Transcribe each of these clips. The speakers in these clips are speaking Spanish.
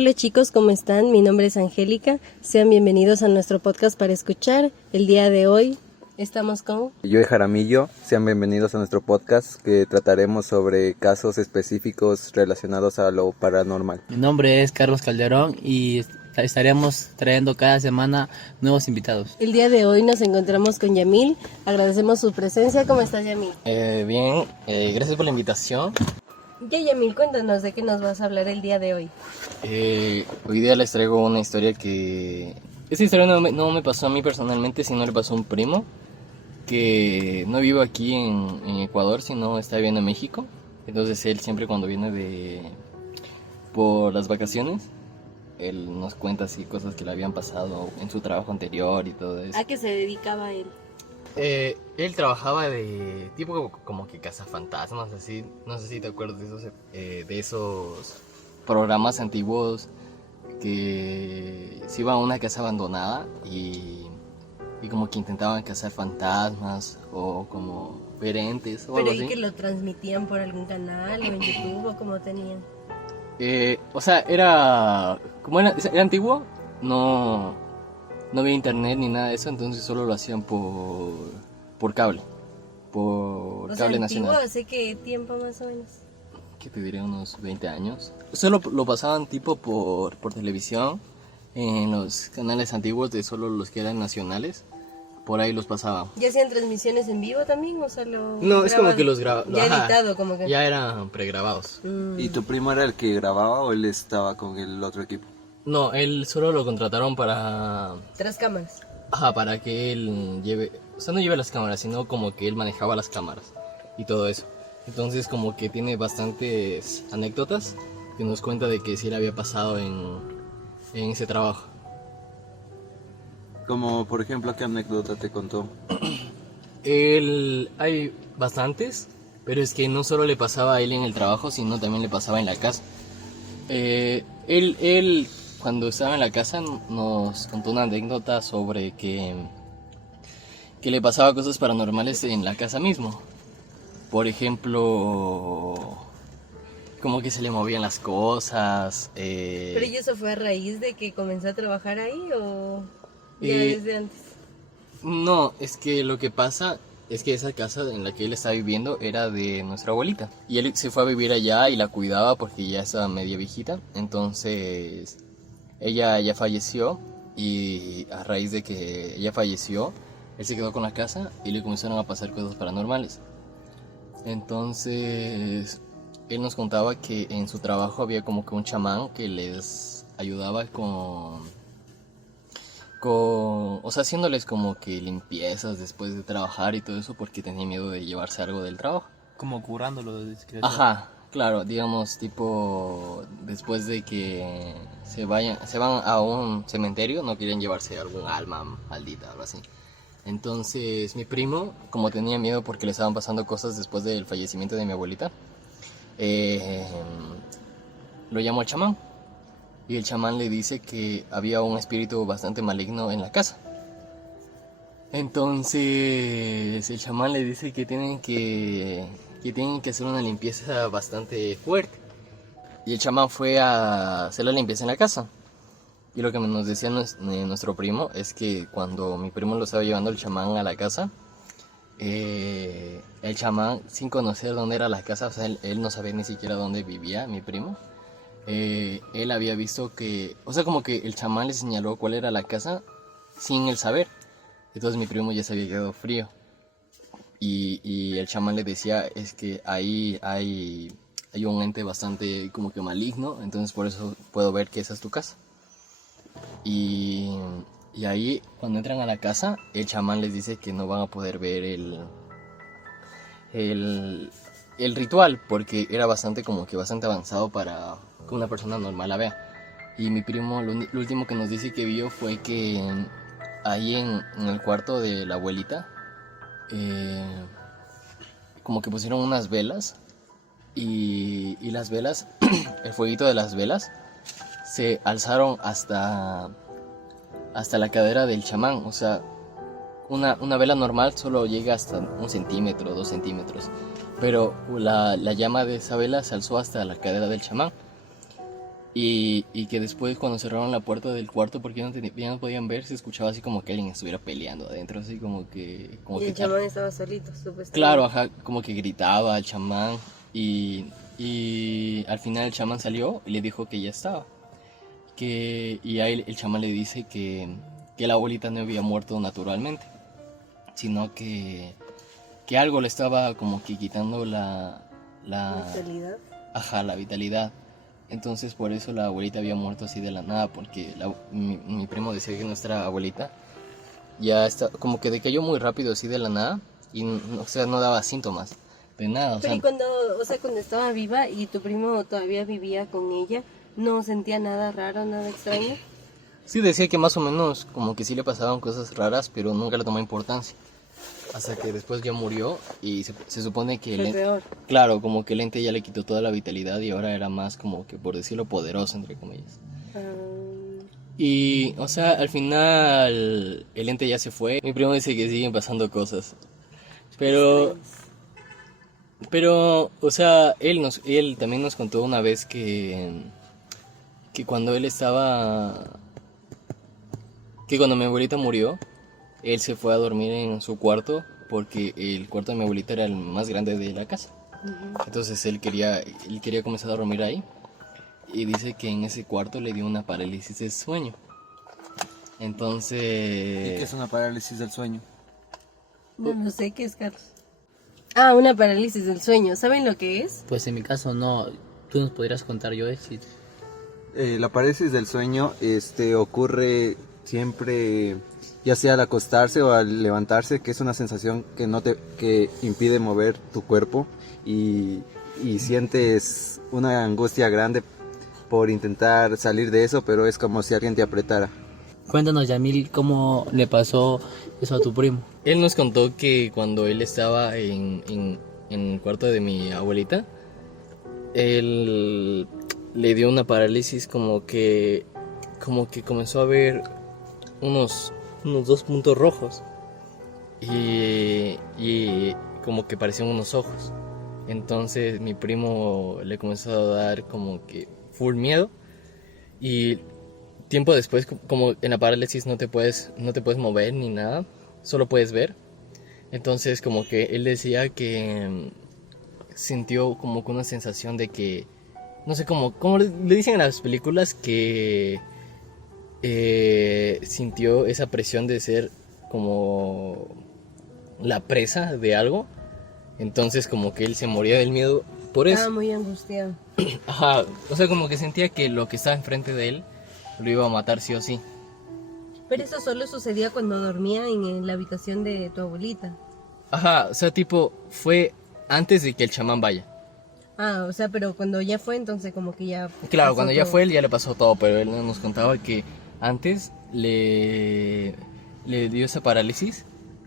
Hola chicos, ¿cómo están? Mi nombre es Angélica. Sean bienvenidos a nuestro podcast para escuchar. El día de hoy estamos con... Yo y Jaramillo, sean bienvenidos a nuestro podcast que trataremos sobre casos específicos relacionados a lo paranormal. Mi nombre es Carlos Calderón y estaremos trayendo cada semana nuevos invitados. El día de hoy nos encontramos con Yamil. Agradecemos su presencia. ¿Cómo estás, Yamil? Bien, gracias por la invitación. Ya, Yamil, cuéntanos de qué nos vas a hablar el día de hoy. Hoy día les traigo una historia que... Esta historia no me pasó a mí personalmente, sino le pasó a un primo que no vive aquí en Ecuador, sino está viviendo en México. Entonces él siempre cuando viene por las vacaciones, él nos cuenta así cosas que le habían pasado en su trabajo anterior y todo eso. ¿A qué se dedicaba él? Él trabajaba de tipo como que cazafantasmas, así. No sé si te acuerdas de esos programas antiguos que se iban a una casa abandonada y como que intentaban cazar fantasmas o como ver entes o ¿Pero algo y así. que lo transmitían por algún canal o en YouTube o cómo tenían? O sea, como era antiguo, no había internet ni nada de eso, entonces solo lo hacían por cable, por O sea, cable antiguo, nacional. ¿hace qué tiempo más o menos? ¿Qué te diré? Unos 20 años. Solo lo pasaban tipo por televisión, en los canales antiguos de solo los que eran nacionales, por ahí los pasaban. ¿Ya hacían transmisiones en vivo también? O sea, No, es como graban que los grababan. ya editado, como que... Ya eran pregrabados. ¿Y tu primo era el que grababa o él estaba con el otro equipo? No, él solo lo contrataron para... Tras cámaras. Ajá, para que él lleve... O sea, no lleve las cámaras, sino como que él manejaba las cámaras y todo eso. Entonces como que tiene bastantes anécdotas que nos cuenta de que sí le había pasado en ese trabajo. Como por ejemplo, ¿qué anécdota te contó? Hay bastantes, pero es que no solo le pasaba a él en el trabajo, sino también le pasaba en la casa. Él cuando estaba en la casa nos contó una anécdota sobre que le pasaba cosas paranormales en la casa mismo. Por ejemplo, como que se le movían las cosas. ¿Pero y eso fue a raíz de que comenzó a trabajar ahí o ya desde antes? No, es que lo que pasa es que esa casa en la que él estaba viviendo era de nuestra abuelita. Y él se fue a vivir allá y la cuidaba porque ya estaba media viejita. Entonces ella ya falleció y a raíz de que ella falleció, él se quedó con la casa y le comenzaron a pasar cosas paranormales. Entonces él nos contaba que en su trabajo había como que un chamán que les ayudaba o sea, haciéndoles como que limpiezas después de trabajar y todo eso porque tenía miedo de llevarse algo del trabajo. Como curándolo de discreto. Ajá, claro, digamos tipo después de que se van a un cementerio, no quieren llevarse algún alma maldita o algo así. Entonces mi primo, como tenía miedo porque le estaban pasando cosas después del fallecimiento de mi abuelita, lo llamó al chamán. Y el chamán le dice que había un espíritu bastante maligno en la casa. Entonces el chamán le dice que tienen que hacer una limpieza bastante fuerte. Y el chamán fue a hacer la limpieza en la casa. Y lo que nos decía nuestro primo es que cuando mi primo lo estaba llevando el chamán a la casa, el chamán, sin conocer dónde era la casa, o sea, él no sabía ni siquiera dónde vivía mi primo. Él había visto que, o sea, como que el chamán le señaló cuál era la casa sin él saber. Entonces mi primo ya se había quedado frío. Y el chamán le decía, es que ahí hay un ente bastante como que maligno, entonces por eso puedo ver que esa es tu casa. Y ahí, cuando entran a la casa, el chamán les dice que no van a poder ver el ritual, porque era bastante avanzado para que una persona normal la vea. Y mi primo lo último que nos dice que vio fue que ahí en el cuarto de la abuelita, como que pusieron unas velas y las velas, el fueguito de las velas se alzaron hasta la cadera del chamán. O sea, una vela normal solo llega hasta 1 centímetro, 2 centímetros, pero la llama de esa vela se alzó hasta la cadera del chamán. Y que después cuando cerraron la puerta del cuarto porque ya no podían ver, se escuchaba así como que alguien estuviera peleando adentro, así como que... Y el chamán estaba solito, supuestamente. Claro, ajá, como que gritaba al chamán y al final el chamán salió y le dijo que ya estaba. Y a él el chamán le dice que la abuelita no había muerto naturalmente, sino que algo le estaba como que quitando la ¿Vitalidad? Ajá, la vitalidad. Entonces por eso la abuelita había muerto así de la nada, porque mi primo decía que nuestra abuelita ya está, como que decayó muy rápido así de la nada y o sea, no daba síntomas de nada. O Pero sea, y cuando estaba viva y tu primo todavía vivía con ella, ¿no sentía nada raro, nada extraño? sí decía que más o menos como que sí le pasaban cosas raras, pero nunca le tomó importancia. Hasta que después ya murió y se supone que Fue peor. claro, como que el ente ya le quitó toda la vitalidad y ahora era más como que por decirlo poderoso entre comillas. Ah, Y o sea, al final el ente ya se fue. Mi primo dice que siguen pasando cosas. Pero o sea, él también nos contó una vez que cuando él estaba que cuando mi abuelita murió, él se fue a dormir en su cuarto porque el cuarto de mi abuelita era el más grande de la casa. Entonces él quería comenzar a dormir ahí y dice que en ese cuarto le dio una parálisis de sueño. ¿Y Entonces... qué es una parálisis del sueño? no sé qué es, Carlos. Ah, una parálisis del sueño. ¿Saben lo que es? Pues en mi caso no, tú nos podrías contar yo si... La parálisis del sueño ocurre siempre, ya sea al acostarse o al levantarse, que es una sensación que impide mover tu cuerpo y sientes una angustia grande por intentar salir de eso, pero es como si alguien te apretara. Cuéntanos, Yamil, cómo le pasó eso a tu primo. Él nos contó que cuando él estaba en el cuarto de mi abuelita, él le dio una parálisis como que comenzó a ver unos 2 puntos rojos y como que parecían unos ojos. Entonces mi primo le comenzó a dar como que full miedo y tiempo después, como en la parálisis no te puedes mover ni nada, solo puedes ver. Entonces como que él decía que sintió como que una sensación de que, no sé, como le dicen en las películas, que sintió esa presión de ser como la presa de algo. Entonces como que él se moría del miedo por eso. Ah, muy angustiado. Ajá, o sea, como que sentía que lo que estaba enfrente de él lo iba a matar sí o sí. Pero eso solo sucedía cuando dormía en la habitación de tu abuelita. Ajá, o sea, tipo, fue antes de que el chamán vaya. Ah, o sea, pero cuando ya fue, entonces como que ya... Claro, pasó cuando ya todo. fue él ya le pasó todo, pero él nos contaba que antes le dio esa parálisis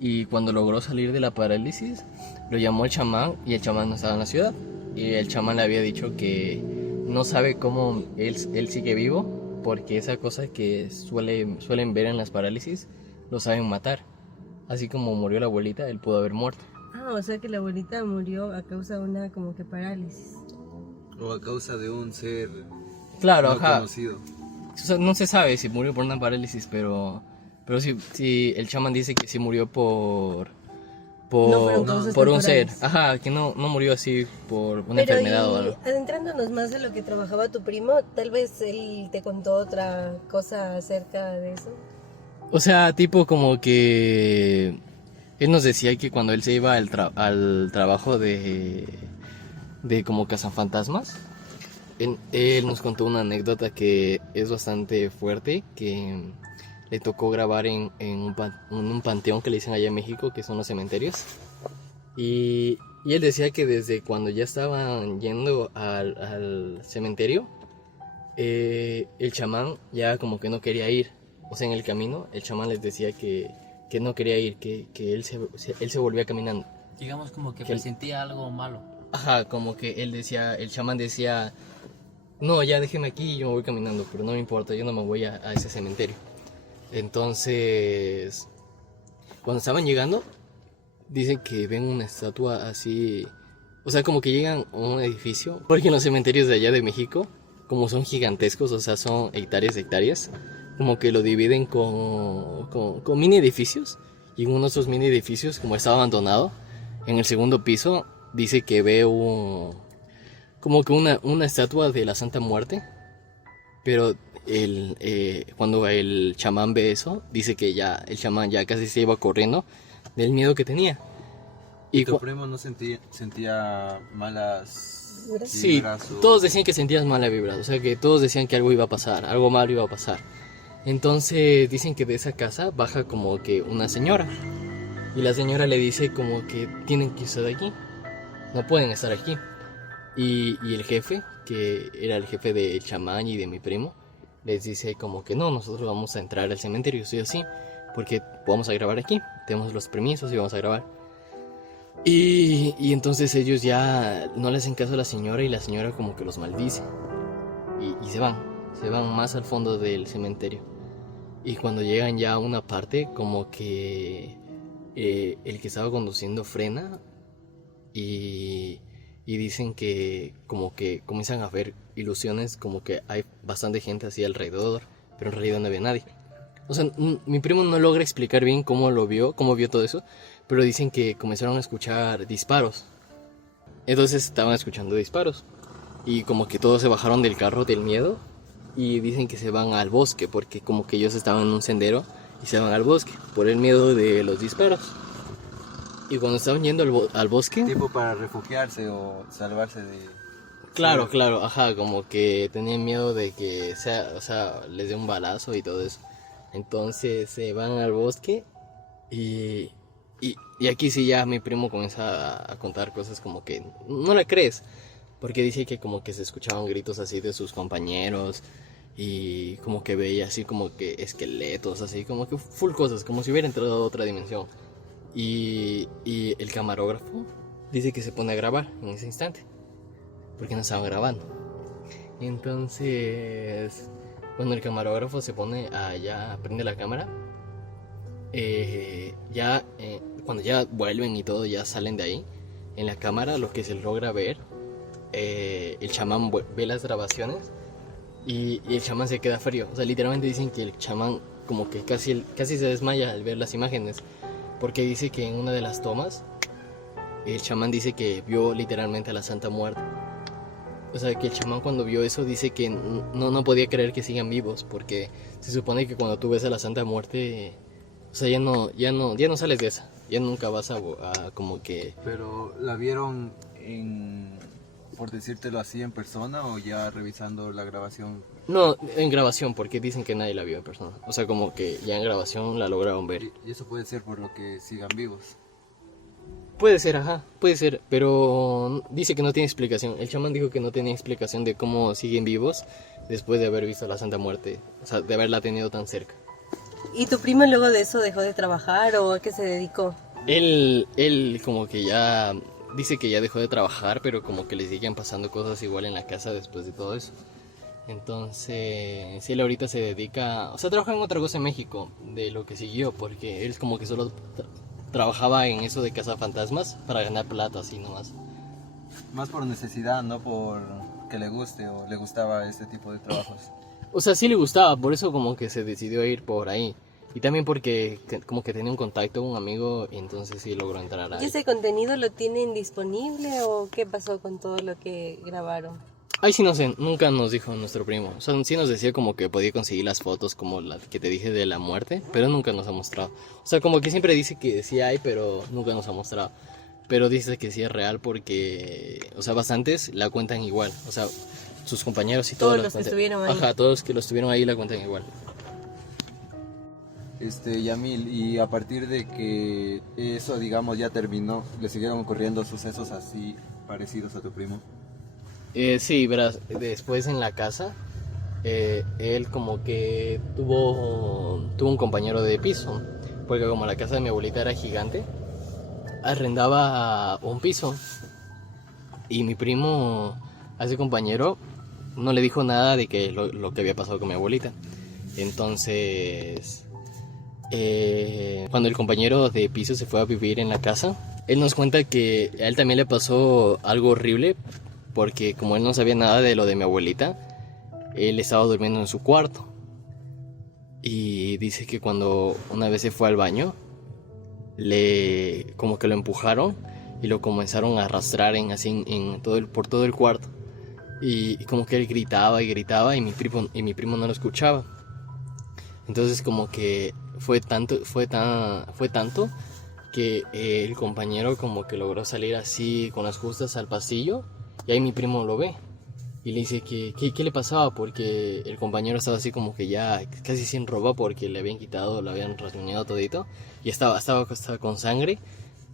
y cuando logró salir de la parálisis lo llamó el chamán y el chamán no estaba en la ciudad. Y el chamán le había dicho que no sabe cómo él sigue vivo porque esa cosa que suelen ver en las parálisis lo saben matar. Así como murió la abuelita, él pudo haber muerto. Ah, o sea que la abuelita murió a causa de una como que parálisis. O a causa de un ser Claro, no ajá. conocido. O sea, no se sabe si murió por una parálisis, pero sí, el chamán dice que sí murió No fueron causas por un ser. naturales. Ajá, que no murió así por una Pero enfermedad o algo. adentrándonos más en lo que trabajaba tu primo, tal vez él te contó otra cosa acerca de eso. O sea, tipo como que él nos decía que cuando él se iba al trabajo de como cazafantasmas, él nos contó una anécdota que es bastante fuerte, que le tocó grabar en un panteón que le dicen allá en México, que son los cementerios. Y él decía que desde cuando ya estaban yendo al cementerio, el chamán ya como que no quería ir. O sea, en el camino, el chamán les decía que no quería ir, que él se volvía caminando. Digamos como que Que- presentía algo malo. Ajá, como que el chamán decía, no, ya déjeme aquí y yo me voy caminando, pero no me importa, yo no me voy a ese cementerio. Entonces, cuando estaban llegando, dicen que ven una estatua así, o sea, como que llegan a un edificio, porque en los cementerios de allá de México, como son gigantescos, o sea, son hectáreas, hectáreas, como que lo dividen con mini edificios. Y en uno de esos mini edificios, como está abandonado, en el segundo piso dice que ve como que una estatua de la Santa Muerte. Pero cuando el chamán ve eso, dice que ya el chamán ya casi se iba corriendo del miedo que tenía. ¿Y tu primo no sentía malas Sí, vibras o- todos decían que sentías mala vibra, o sea que todos decían que algo iba a pasar, algo malo iba a pasar. Entonces dicen que de esa casa baja como que una señora. Y la señora le dice como que tienen que irse de aquí, no pueden estar aquí. Y el jefe, que era el jefe del chamán y de mi primo, les dice como que no, nosotros vamos a entrar al cementerio, sí o sí, porque vamos a grabar aquí, tenemos los permisos y vamos a grabar. Y entonces ellos ya no le hacen caso a la señora y la señora como que los maldice. Y se van más al fondo del cementerio. Y cuando llegan ya a una parte, como que el que estaba conduciendo frena y dicen que como que comienzan a ver ilusiones, como que hay bastante gente así alrededor, pero en realidad no había nadie. O sea, mi primo no logra explicar bien cómo lo vio, cómo vio todo eso, pero dicen que comenzaron a escuchar disparos. Entonces estaban escuchando disparos y como que todos se bajaron del carro del miedo y dicen que se van al bosque porque como que ellos estaban en un sendero y se van al bosque por el miedo de los disparos. Y cuando estaban yendo al bosque... Tipo para refugiarse o salvarse de... Claro, claro, ajá, como que tenían miedo de que les dé un balazo y todo eso. Entonces se van al bosque y aquí sí ya mi primo comienza a contar cosas como que no la crees. Porque dice que como que se escuchaban gritos así de sus compañeros y como que veía así como que esqueletos, así como que full cosas, como si hubiera entrado a otra dimensión. Y el camarógrafo dice que se pone a grabar en ese instante, porque no estaban grabando. Entonces, cuando el camarógrafo se pone a prende la cámara, cuando ya vuelven y todo, ya salen de ahí, en la cámara lo que se logra ver, el chamán ve las grabaciones y el chamán se queda frío. O sea, literalmente dicen que el chamán como que casi se desmaya al ver las imágenes, porque dice que en una de las tomas el chamán dice que vio literalmente a la Santa Muerte. O sea, que el chamán cuando vio eso dice que no podía creer que sigan vivos, porque se supone que cuando tú ves a la Santa Muerte, o sea, ya no sales de esa, ya nunca vas a como que... Pero ¿la vieron por decírtelo así, en persona o ya revisando la grabación? No, en grabación, porque dicen que nadie la vio en persona. O sea, como que ya en grabación la lograron ver. Y eso puede ser por lo que sigan vivos. Puede ser, ajá, puede ser, pero dice que no tiene explicación. El chamán dijo que no tenía explicación de cómo siguen vivos después de haber visto a la Santa Muerte, o sea, de haberla tenido tan cerca. ¿Y tu primo luego de eso dejó de trabajar o a qué se dedicó? Él como que ya dice que ya dejó de trabajar, pero como que le siguen pasando cosas igual en la casa después de todo eso. Entonces, él ahorita se dedica, o sea, trabaja en otra cosa en México de lo que siguió, porque él como que solo trabajaba en eso de cazafantasmas para ganar plata, así nomás. Más por necesidad, no por que le guste o le gustaba este tipo de trabajos. O sea, sí le gustaba, por eso como que se decidió a ir por ahí. Y también porque como que tenía un contacto con un amigo y entonces sí logró entrar ahí. ¿Y ese contenido lo tienen disponible o qué pasó con todo lo que grabaron? Ay, sí, no sé, nunca nos dijo nuestro primo. O sea, sí nos decía como que podía conseguir las fotos como la que te dije de la muerte, pero nunca nos ha mostrado. O sea, como que siempre dice que sí hay, pero nunca nos ha mostrado. Pero dice que sí es real porque, o sea, bastantes la cuentan igual. O sea, sus compañeros y Todos la los que cuentan- estuvieron ahí. Ajá, todos los que lo estuvieron ahí la cuentan igual. Yamil, y a partir de que eso, digamos, ya terminó, ¿le siguieron ocurriendo sucesos así parecidos a tu primo? Sí, verás, después en la casa, él como que tuvo un compañero de piso, porque como la casa de mi abuelita era gigante, arrendaba un piso y mi primo a ese compañero no le dijo nada de que lo que había pasado con mi abuelita. Entonces, cuando el compañero de piso se fue a vivir en la casa, él nos cuenta que a él también le pasó algo horrible, porque como él no sabía nada de lo de mi abuelita, él estaba durmiendo en su cuarto. Y dice que cuando una vez se fue al baño, como que lo empujaron y lo comenzaron a arrastrar por todo el cuarto. Y como que él gritaba y gritaba y mi primo no lo escuchaba. Entonces como que fue tanto que el compañero como que logró salir así con las justas al pasillo, y ahí mi primo lo ve y le dice que qué le pasaba, porque el compañero estaba así como que ya casi sin ropa porque le habían rasguñado todito, y estaba con sangre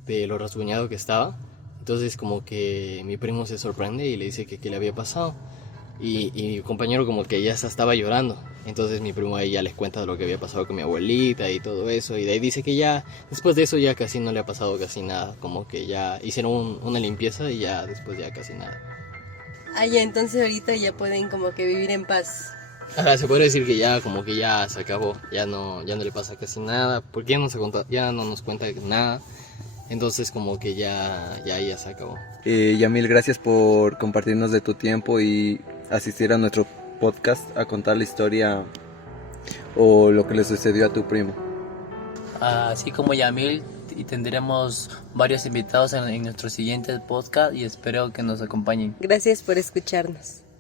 de lo rasguñado que estaba. Entonces como que mi primo se sorprende y le dice que qué le había pasado, y mi compañero como que ya estaba llorando. Entonces mi primo ahí ya les cuenta de lo que había pasado con mi abuelita y todo eso, y de ahí dice que ya después de eso ya casi no le ha pasado casi nada, como que ya hicieron una limpieza y ya después ya casi nada. Ah, ya, entonces ahorita ya pueden como que vivir en paz. Ahora se puede decir que ya como que ya se acabó, ya no le pasa casi nada, porque ya no nos cuenta nada. Entonces como que ya se acabó. Yamil, gracias por compartirnos de tu tiempo y asistir a nuestro podcast a contar la historia o lo que le sucedió a tu primo. Así como Yamil, y tendremos varios invitados en nuestro siguiente podcast y espero que nos acompañen. Gracias por escucharnos.